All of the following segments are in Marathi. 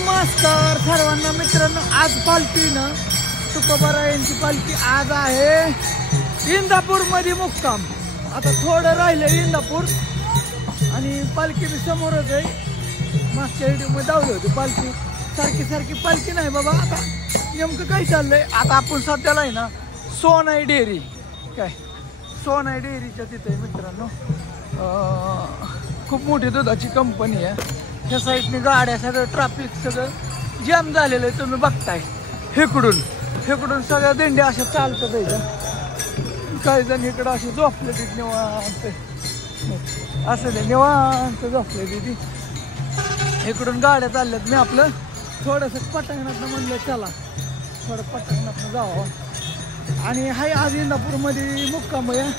नमस्कार सर्वांना मित्रांनो, आज पालखी ना तुकोबारायांची पालखी आज आहे इंदापूर मध्ये मुक्काम. आता थोडं राहिलं इंदापूर आणि पालखी बी समोरच आहे. मागच्या व्हिडिओ मध्ये दावली होती पालखी, सारखी पालखी नाही बाबा. आता नेमकं काय चाललंय, आता आपण सध्याला आहे ना सोनाई डेअरी, काय सोनाई डेअरीच्या तिथे मित्रांनो खूप मोठी दुधाची कंपनी आहे. ह्या साईडने गाड्या सगळं ट्रॅफिक सगळं जाम झालेलं आहे. तुम्ही बघताय हेकडून सगळ्या दिंड्या अशा चालतात आहे. काही जण इकडं असे झोपले तिथे निवांत, असं ते निवांत झोपले तिथे. इकडून गाड्या चालल्यात. मी आपलं थोडंसं पटांगणातनं म्हणलं चला थोडं पटांगणातनं जावं. आणि हाय आज इंदापूरमध्ये मुक्काम आहे.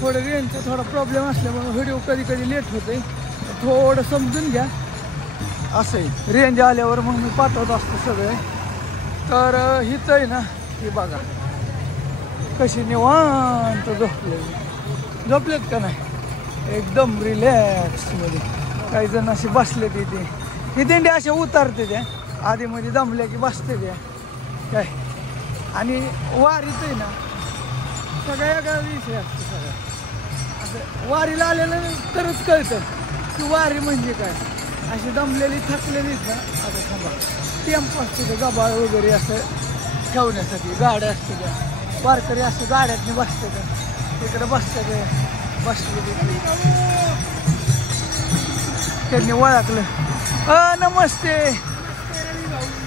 थोडं रेंजचा थोडा प्रॉब्लेम असल्यामुळे व्हिडिओ कधी लेट होते, थोडं समजून घ्या. असं आहे, रेंज आल्यावर मग मी पाठवत असतो सगळे. तर हिचं आहे ना, हे बघा कशी निवांत झोपलेत का नाही, एकदम रिलॅक्समध्ये. काही जण असे बसले तिथे. ही दिंडी अशा उतारते त्या आधीमध्ये दमल्या की बसते त्या काय. आणि वारीच आहे ना सगळ्या विषय असतो सगळ्या. असं वारीला आलेलं तरच कळतं की वारी म्हणजे काय. अशी दमलेली थकलेलीच ना. आता थांबा, टेम्पो असते ते गबाळ वगैरे असं ठेवण्यासाठी, गाड्या असते त्या. वारकरी असं गाड्यातनी बसते त्या, तिकडे बसते ते बसले तिथे. त्यांनी ओळखलं. नमस्ते,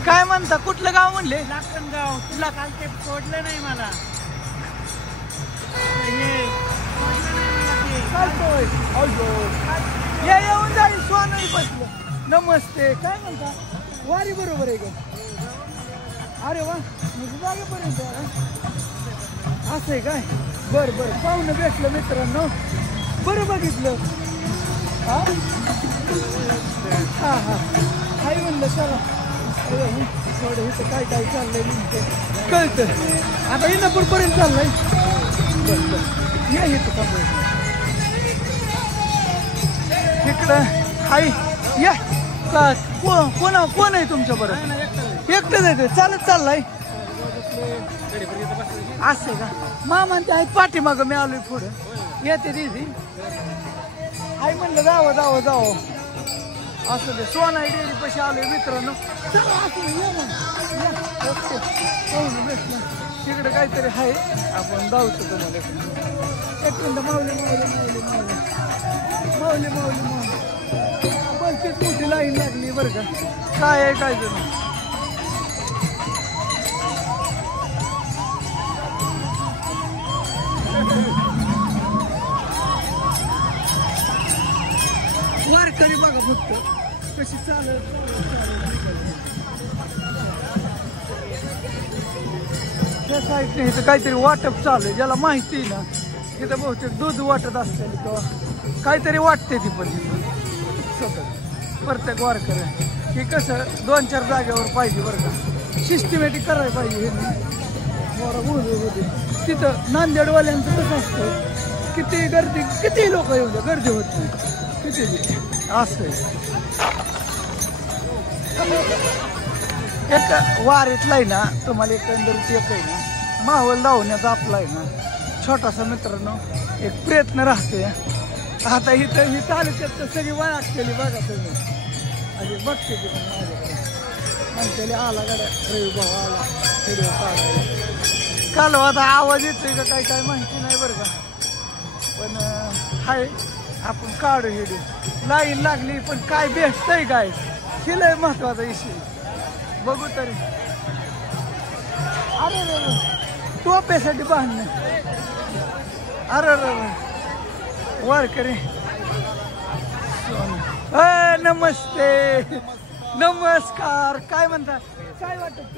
काय म्हणता, कुठलं गाव म्हणले? लाखनगाव. तुला काल ते सोडलं नाही मला. येऊन जाईल सोनई बसलं. नमस्ते, काय म्हणता, वारी बरोबर आहे का? अरे वा, म्हणजे जागेपर्यंत असं आहे काय? बरं पाहुणं भेटलं मित्रांनो, बरं बघितलं. हा आई म्हणलं चला थोडं इथं काय चाललंय म्हणते कळतं. आता इंदापूर पर्यंत चाललंय. बरं इथं थांबलं इकडं. हाय या का कोण आहे तुमच्या बरोबर? एकटंच आहे, चालत चाललाय. असं आहे का? मामा ते आहेत पाठीमागं, मी आलोय पुढं. येते दिदी आई म्हणलं जावं. असं ते सोनाई डेअरी पशी आलोय मित्रांनो. चला असं ओके. भेटलं तिकडे काहीतरी आहे, आपण जाऊचं तुम्हाला. एक मिनिट, माऊली पंचवीस मोठी लाईन लागली बरं का. काय आहे काय जण वारकरी बघा फक्त कशी चालत. त्या साईडने इथं काहीतरी वाटप चालू आहे. ज्याला माहिती आहे ना, तिथं बहुतेक दूध वाटत असते किंवा काहीतरी वाटते ती. पण सतत प्रत्येक वारकऱ्या हे कसं 2-4 जागेवर पाहिजे बरं का. सिस्टमॅटिक करायला पाहिजे. हे होते तिथं नांदेडवाल्यांचं कसं असतं, किती गर्दी, किती लोक येऊ द्या, गर्दी होत नाही किती असं. एक वारीतला आहे ना, तुम्हाला एकंदरीत एक आहे ना माहोल लावण्याचा आपला आहे ना छोटासा मित्रांनो एक प्रयत्न राहते. आता इथं तालुक्यात तर सगळी वळाट केली बघा तुम्ही. अरे बघते ती पण माझ्याकडे म्हणते आला गाड्या, रवी भाऊ आला व्हिडिओ काढायला. काल आता आवाज येतोय का काय माहिती नाही बरं का. पण हाय आपण काढू व्हिडिओ. लाईन लागली पण काय भेटतंय काय, हे लय महत्वाचा विषय. बघू तरी. अरे टोप्यासाठी बांधणं. अरे वारकरी. नमस्ते, नमस्कार, काय म्हणता, काय वाटत?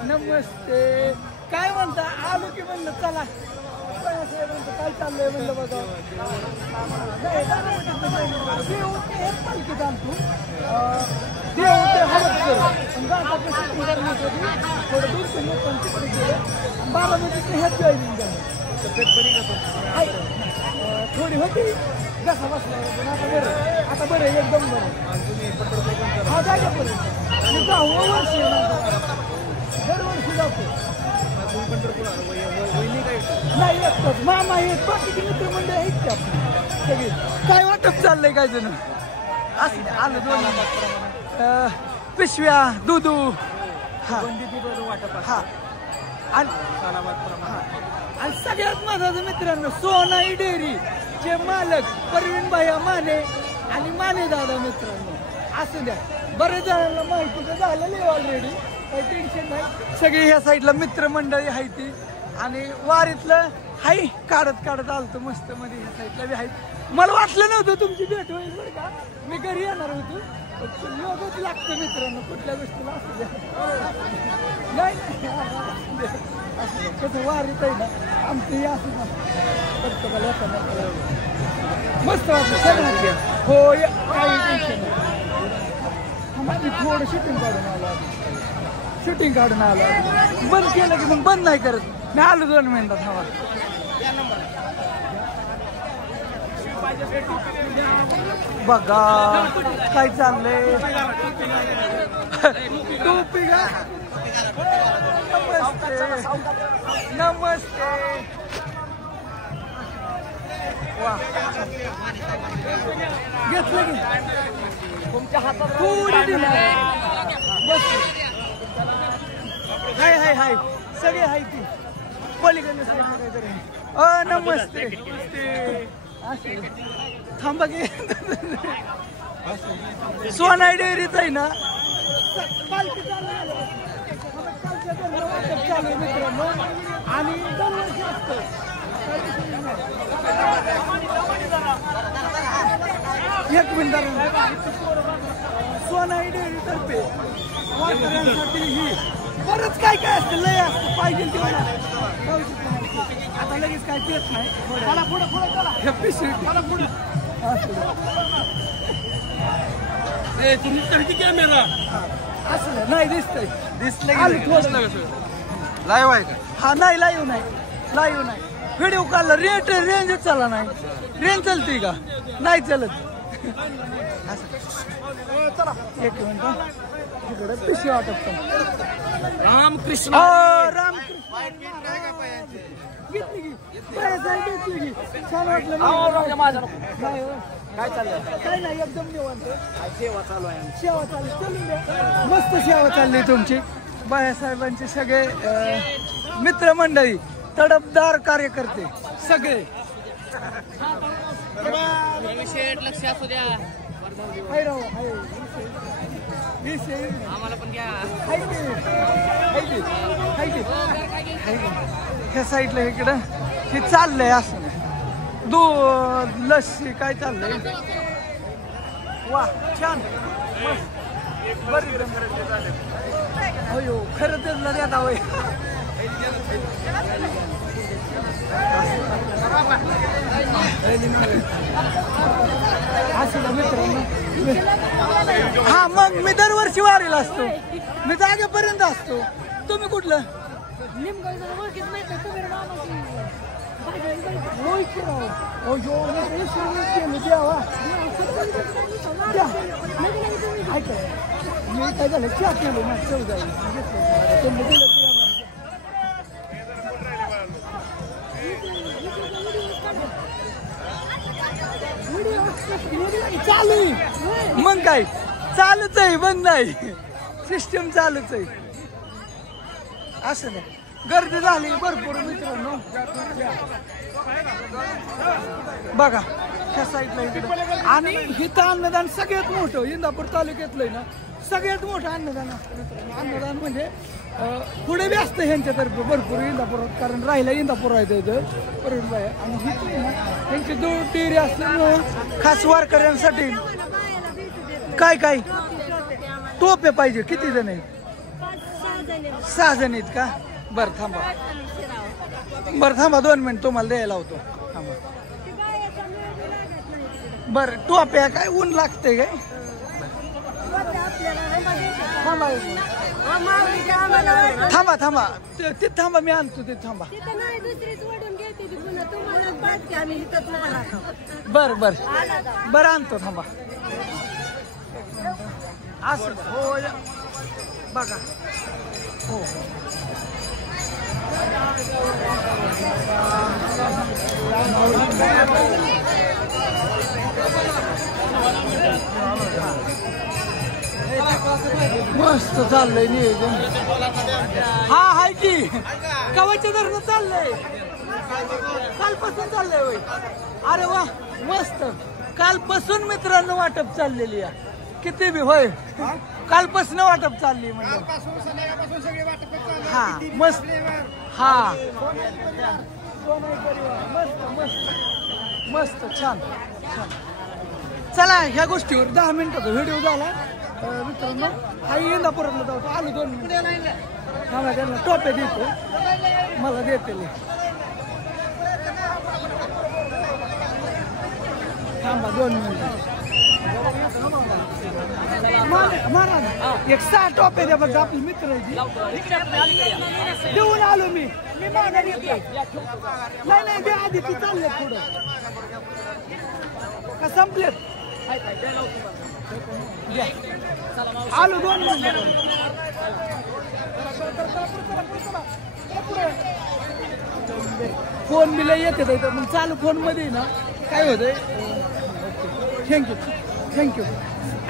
नमस्ते, काय म्हणता, आलो की म्हणलं चला. काय चाललंय म्हणलं बघा. पालखी जाणतो थोडं 2-3 लोकांची बारामतीचं ह्याच जॉईनिंग झालं. हाय. थोडी होती कसा बसला आता बरं एकदम बरं. हा जागा बरं मी 10वं वर्ष आहे माझं. दरवर्षी जातो. नाही एकटाच मामा आहेत बाकीचे मित्रमंडळ आहेत ते आपले सगळे. काय वाटप चाललंय काय जण असं आलं 2 पिशव्या दूधू. हा हा आणि सगळ्यात महत्वाचं मित्रांनो सोनाई डेअरी चे मालक परवीन भैया माने आणि माने दादा मित्रांनो असू द्या. बरेच जणांना माहिती तर झालेली आहे ऑलरेडी, काही टेन्शन नाही. सगळी ह्या साईडला मित्रमंडळी आहे ती आणि वारीतलं हाय काढत आलतो मस्त मध्ये ह्या साईडला बी आहेत. मला वाटलं नव्हतं तुमची भेट होईल बरं का. मी घरी येणार होतो. योगच लागतं मित्रांनो कुठल्या गोष्टीला असू द्या. नाही कसं वारीत आहे ना आमचं हे असं ना मस्त वाटलं सगळं. हो काही टेन्शन नाही. मी थोडं शूटिंग काढून आलो. बंद केलं की मग बंद नाही करत. मी आलो 2 मिनिटात. हवा बघा काय चाललंय. टोपी का नमस्ते. वा घेतलं की तुमच्या हातात थोडी दिली. हाय हाय सगळे हाय ती पलीकडे साईड. नमस्ते थांबा की सोनाई डेअरीच आहे ना पालखी चालू आहे मित्रांनो आणि दरवर्षी असतं. एक मिनिट सोनाई डेअरी तर्फे वारकऱ्यांसाठी ही बरंच काय असतं लय असतं पाहिजे तेवढा. आता लगेच काय देत नाही. हे पिशवी कॅमेरा असं नाही दिसतंय. लाईव्ह आहे का? हा नाही लाईव्ह नाही व्हिडिओ काढला. रेंज चालला नाही. रेंज चालते का नाही चालत. एक मिनिट तिकडे पिशवी वाटप. रामकृष्ण छान वाटलं. काय चाललंय? काय नाही एकदम निवांत. सेवा चालू चलून द्या. मस्त सेवा चालली तुमची. बाळासाहेबांचे सगळे मित्रमंडळी तडफदार कार्यकर्ते सगळे. लक्ष असू द्या. आम्हाला पण घ्या. ह्या साईडला इकडं हे चाललंय असं लस्सी काय चाललंय. वा छान हो खरं तेच लढ्यात हवंय. हा मग मी दरवर्षी वारीला असतो. मी जागेपर्यंत असतो. तुम्ही कुठलं? मी काय झालं चहा केलो ना चालू मग काय चालूच आहे बंद नाही. सिस्टम चालूच आहे. असं नाही गर्दी झाली भरपूर मित्रांनो. बघा ह्या साईडला इकडे आणि हिथं अन्नदान सगळ्यात मोठं इंदापूर तालुक्यातलं ना सगळ्यात मोठं अन्नदान असतं मित्रांनो. अन्नदान म्हणजे पुढे बी असतं ह्यांच्यातर्फे भरपूर इंदापुरात कारण राहिला इंदापूर राहायचं इथं परवीन बाई आणि हिथं ना त्यांची दूध डेअरी असल्यामुळं खास वारकऱ्यांसाठी काय काय टोपे पाहिजे. किती जण आहेत? 6 जण आहेत का? बरं थांबा 2 मिनिट तुम्हाला द्यायला होतो. थांबा बरं टोप्या काय ऊन लागतंय काय थांबा थांबा ते थांबा मी आणतो ते थांबा बर बर बर आणतो थांबा असं हो बघा हो मस्त चाललंय नियोजन हा हाय की कवाच्या धरणं चाललंय कालपासून चाललंय होय अरे वा मस्त कालपासून मित्रांनो वाटप चाललेली आहे किती बी होय कालपासून वाटप चालली म्हणजे हा मस्त हा मस्त मस्त मस्त छान छान चला ह्या गोष्टीवर 10 मिनिटाचा व्हिडिओ झाला मित्रांनो हा इंदापुरातला जातो आलो 2 मिनिट मला त्यांना टोप्या देतो मला देते थांबा 2 मिनिट मारा एक 6 टोप्या द्या बघा आपली मित्र देऊन आलो मी माघारी येतोय नाही द्या आधी ती चालले पुढं का संपलेत आलो 2 मिनिट फोन बिला येते मग चालू फोन मध्ये ना काय होतंय थँक्यू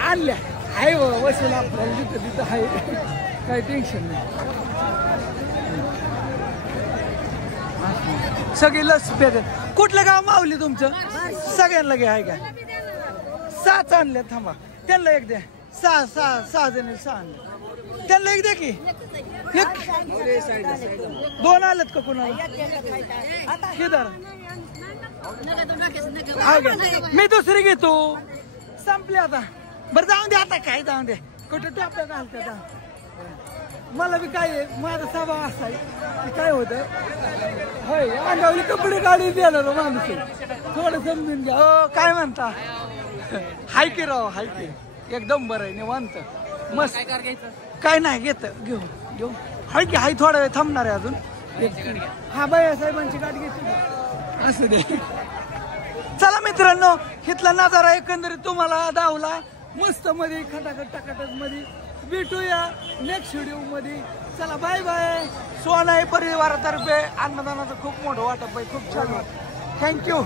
आणल्या आहे वसूल आपल्याला तिथं आहे काही टेन्शन नाही सगळी लस पेट कुठलं गाव मावली तुमचं सगळ्यांना घ्या आहे का 6 आणल्या थांबा त्यांना एक द्या 6 जण 6 आणले त्यांना एक द्या की 2 आलेत का कोणाला किधर मी दुसरी घेतो संपले आता बरं जाऊन दे आता काय जाऊन दे कुठे टोप्या घालते आता मला बी काय आहे माझा स्वभाव असा आहे की काय होतं होय अंगावली कपडे काढून देणार माणूस थोडं समजून घ्या हो काय म्हणता हाय की राव हाय की एकदम बरं आहे निवांत मस्त काय नाही घेऊ हाय की हाय थोडा वेळ थांबणार आहे अजून हा बाया साहेबांची गाडी घेतली असं दे चला मित्रांनो इथला नजारा एकंदरीत तुम्हाला दावला मस्त मध्ये खटाखट टकाटक मध्ये भेटूया नेक्स्ट व्हिडिओ मध्ये चला बाय बाय सोनाई परिवारातर्फे अन्नदानाचं खूप मोठं वाटप आहे खूप छान वाटत थँक्यू